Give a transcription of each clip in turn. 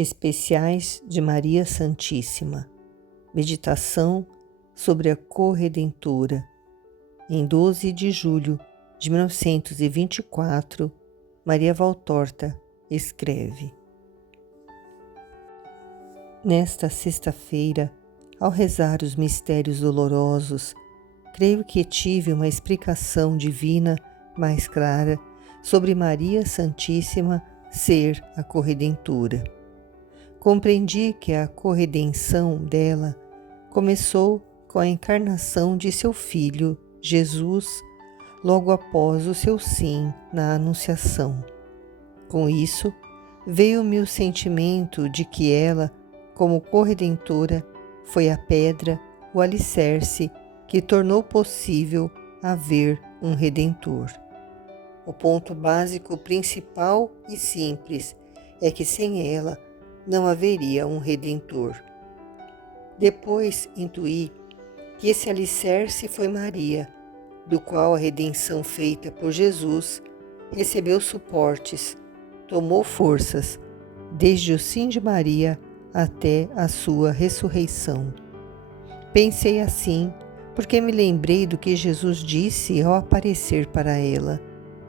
Especiais de Maria Santíssima. Meditação sobre a Corredentora. Em 12 de julho de 1924, Maria Valtorta escreve: Nesta sexta-feira, ao rezar os mistérios dolorosos, creio que tive uma explicação divina mais clara sobre Maria Santíssima ser a Corredentora. Compreendi que a corredenção dela começou com a encarnação de seu Filho, Jesus, logo após o seu sim na Anunciação. Com isso, veio-me o sentimento de que ela, como corredentora, foi a pedra, o alicerce que tornou possível haver um Redentor. O ponto básico principal e simples é que sem ela não haveria um Redentor. Depois intuí que esse alicerce foi Maria, do qual a redenção feita por Jesus recebeu suportes, tomou forças, desde o sim de Maria até a sua ressurreição. Pensei assim porque me lembrei do que Jesus disse ao aparecer para ela,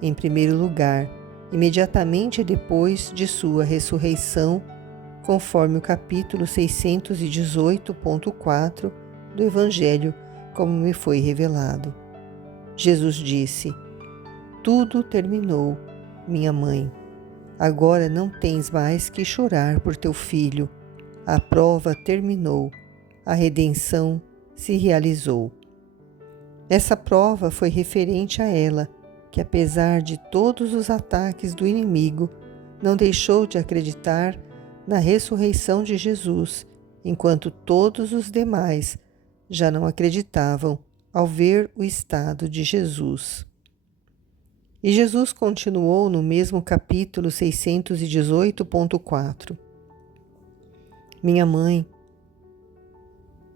em primeiro lugar, imediatamente depois de sua ressurreição, conforme o capítulo 618.4 do Evangelho, como me foi revelado. Jesus disse: Tudo terminou, minha mãe. Agora não tens mais que chorar por teu filho. A prova terminou, a redenção se realizou. Essa prova foi referente a ela, que apesar de todos os ataques do inimigo, não deixou de acreditar na ressurreição de Jesus, enquanto todos os demais já não acreditavam ao ver o estado de Jesus. E Jesus continuou no mesmo capítulo 618.4. Minha mãe,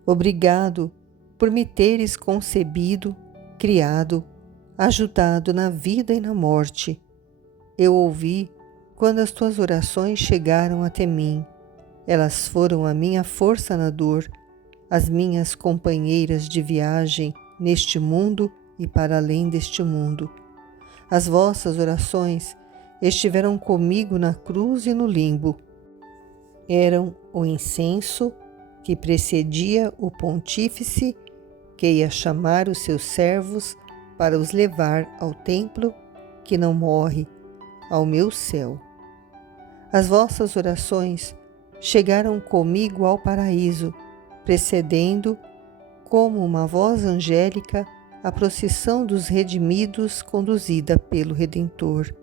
obrigado por me teres concebido, criado, ajudado na vida e na morte. Eu ouvi quando as tuas orações chegaram até mim. Elas foram a minha força na dor, as minhas companheiras de viagem neste mundo e para além deste mundo. As vossas orações estiveram comigo na cruz e no limbo. Eram o incenso que precedia o pontífice que ia chamar os seus servos para os levar ao templo que não morre, ao meu céu. As vossas orações chegaram comigo ao paraíso, precedendo, como uma voz angélica, a procissão dos redimidos conduzida pelo Redentor,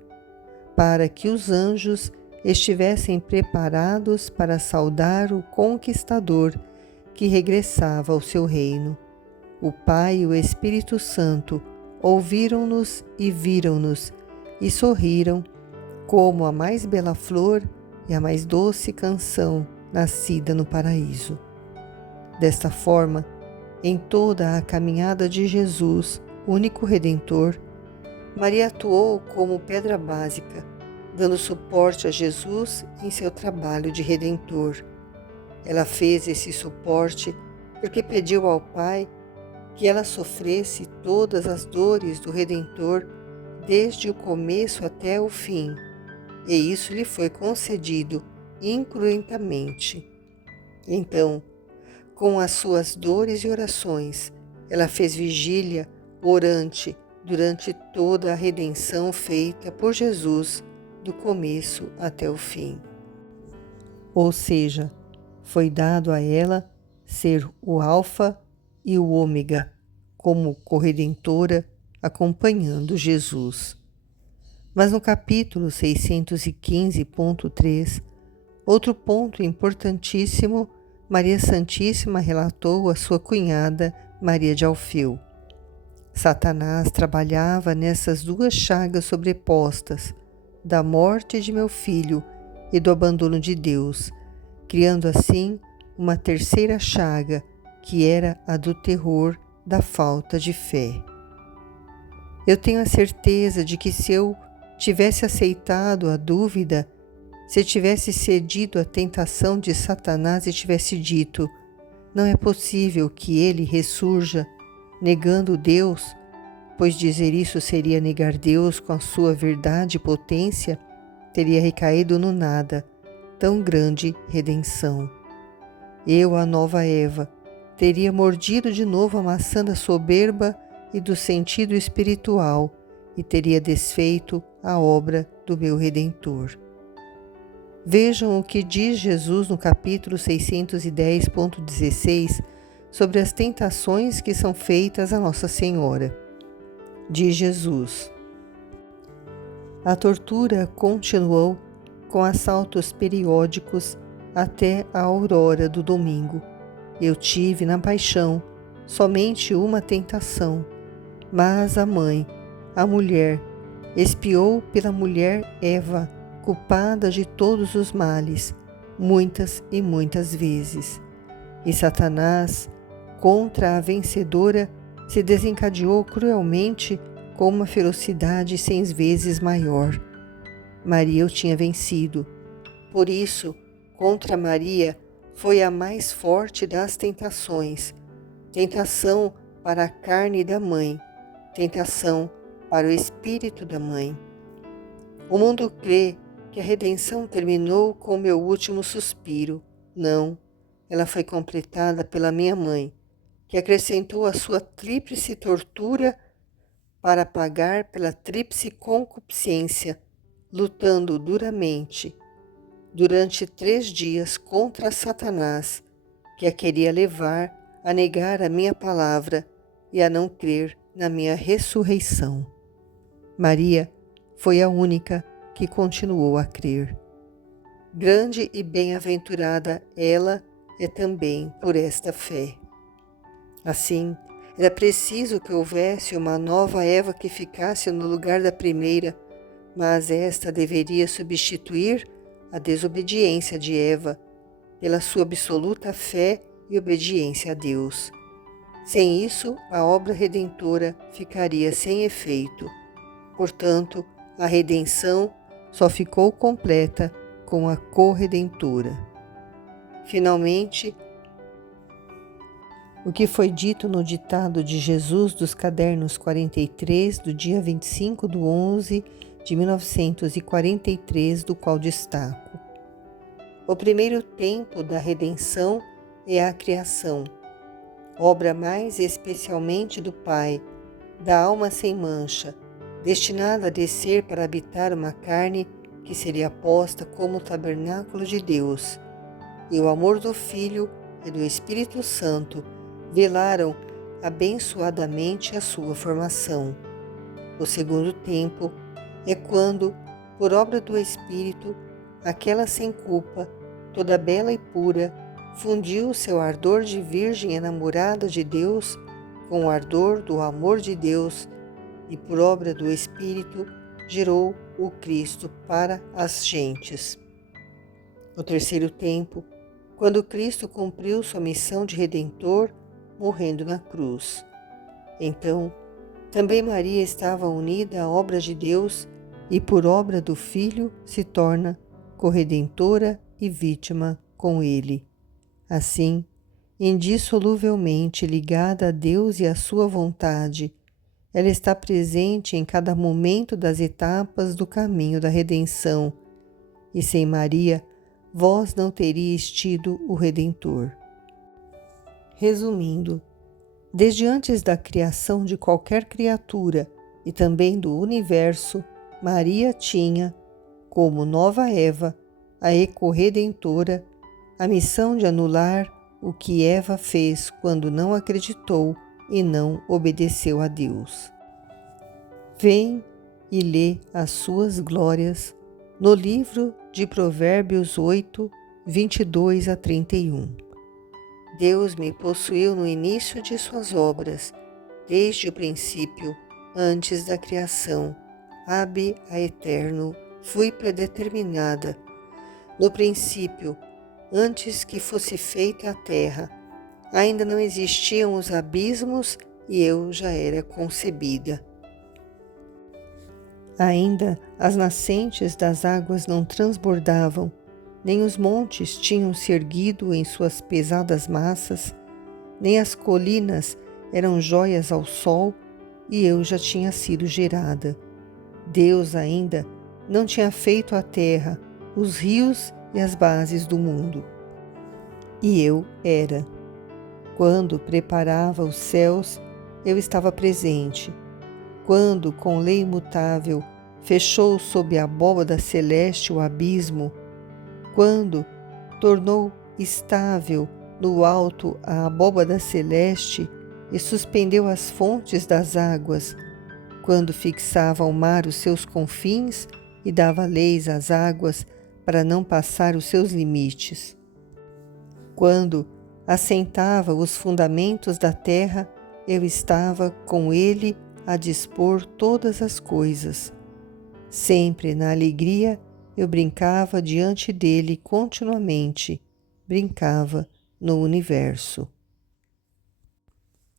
para que os anjos estivessem preparados para saudar o conquistador que regressava ao seu reino. O Pai e o Espírito Santo ouviram-nos e viram-nos e sorriram como a mais bela flor e a mais doce canção nascida no paraíso. Desta forma, em toda a caminhada de Jesus, único Redentor, Maria atuou como pedra básica, dando suporte a Jesus em seu trabalho de Redentor. Ela fez esse suporte porque pediu ao Pai que ela sofresse todas as dores do Redentor desde o começo até o fim, e isso lhe foi concedido incruentamente. Então, com as suas dores e orações, ela fez vigília orante durante toda a redenção feita por Jesus, do começo até o fim. Ou seja, foi dado a ela ser o Alfa e o Ômega, como corredentora, acompanhando Jesus. Mas no capítulo 615.3, outro ponto importantíssimo, Maria Santíssima relatou a sua cunhada Maria de Alfeu. Satanás trabalhava nessas duas chagas sobrepostas, da morte de meu filho e do abandono de Deus, criando assim uma terceira chaga, que era a do terror da falta de fé. Eu tenho a certeza de que se eu tivesse aceitado a dúvida se tivesse cedido à tentação de Satanás e tivesse dito: não é possível que ele ressurja, negando Deus, pois dizer isso seria negar Deus com a sua verdade e potência, teria recaído no nada, tão grande redenção. Eu, a nova Eva, teria mordido de novo a maçã da soberba e do sentido espiritual e teria desfeito a obra do meu Redentor. Vejam o que diz Jesus no capítulo 610.16 sobre as tentações que são feitas a Nossa Senhora. Diz Jesus: a tortura continuou com assaltos periódicos até a aurora do domingo. Eu tive na paixão somente uma tentação, mas a mãe, a mulher, expiou pela mulher Eva, culpada de todos os males, muitas e muitas vezes. E Satanás, contra a vencedora, se desencadeou cruelmente com uma ferocidade 100 vezes maior. Maria o tinha vencido. Por isso, contra Maria foi a mais forte das tentações. Tentação para a carne da mãe, tentação para o espírito da mãe. O mundo crê que a redenção terminou com o meu último suspiro. Não, ela foi completada pela minha mãe, que acrescentou a sua tríplice tortura para pagar pela tríplice concupiscência, lutando duramente durante 3 dias contra Satanás, que a queria levar a negar a minha palavra e a não crer na minha ressurreição. Maria foi a única que continuou a crer. Grande e bem-aventurada ela é também por esta fé. Assim, era preciso que houvesse uma nova Eva que ficasse no lugar da primeira, mas esta deveria substituir a desobediência de Eva pela sua absoluta fé e obediência a Deus. Sem isso, a obra redentora ficaria sem efeito. Portanto, a redenção só ficou completa com a corredentora. Finalmente, o que foi dito no ditado de Jesus dos cadernos 43, do dia 25/11 de 1943, do qual destaco: o primeiro tempo da redenção é a criação, obra mais especialmente do Pai, da alma sem mancha, destinada a descer para habitar uma carne que seria posta como o tabernáculo de Deus, e o amor do Filho e do Espírito Santo velaram abençoadamente a sua formação. O segundo tempo é quando, por obra do Espírito, aquela sem culpa, toda bela e pura, fundiu seu ardor de virgem enamorada de Deus com o ardor do amor de Deus e, por obra do Espírito, gerou o Cristo para as gentes. O terceiro tempo, quando Cristo cumpriu sua missão de Redentor, morrendo na cruz. Então, também Maria estava unida à obra de Deus e, por obra do Filho, se torna corredentora e vítima com ele. Assim, indissoluvelmente ligada a Deus e à sua vontade, ela está presente em cada momento das etapas do caminho da redenção, e sem Maria, vós não teríeis tido o Redentor. Resumindo, desde antes da criação de qualquer criatura e também do universo, Maria tinha, como nova Eva, a ecorredentora, a missão de anular o que Eva fez quando não acreditou e não obedeceu a Deus. Vem e lê as suas glórias no livro de Provérbios 8, 22-31. Deus me possuiu no início de suas obras, desde o princípio, antes da criação, ab a eterno, fui predeterminada. No princípio, antes que fosse feita a terra, ainda não existiam os abismos e eu já era concebida. Ainda as nascentes das águas não transbordavam, nem os montes tinham se erguido em suas pesadas massas, nem as colinas eram jóias ao sol, e eu já tinha sido gerada. Deus ainda não tinha feito a terra, os rios e as bases do mundo. E eu era. Quando preparava os céus, eu estava presente. Quando, com lei imutável, fechou sob a abóbada celeste o abismo, quando tornou estável no alto a abóbada celeste e suspendeu as fontes das águas, quando fixava ao mar os seus confins e dava leis às águas para não passar os seus limites. Quando assentava os fundamentos da terra, eu estava com ele a dispor todas as coisas. Sempre na alegria, eu brincava diante dele continuamente, brincava no universo.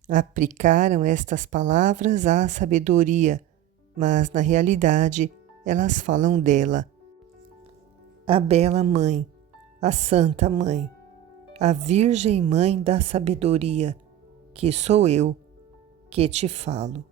Aplicaram estas palavras à sabedoria, mas na realidade elas falam dela. A bela mãe, a santa mãe, a virgem mãe da sabedoria, que sou eu que te falo.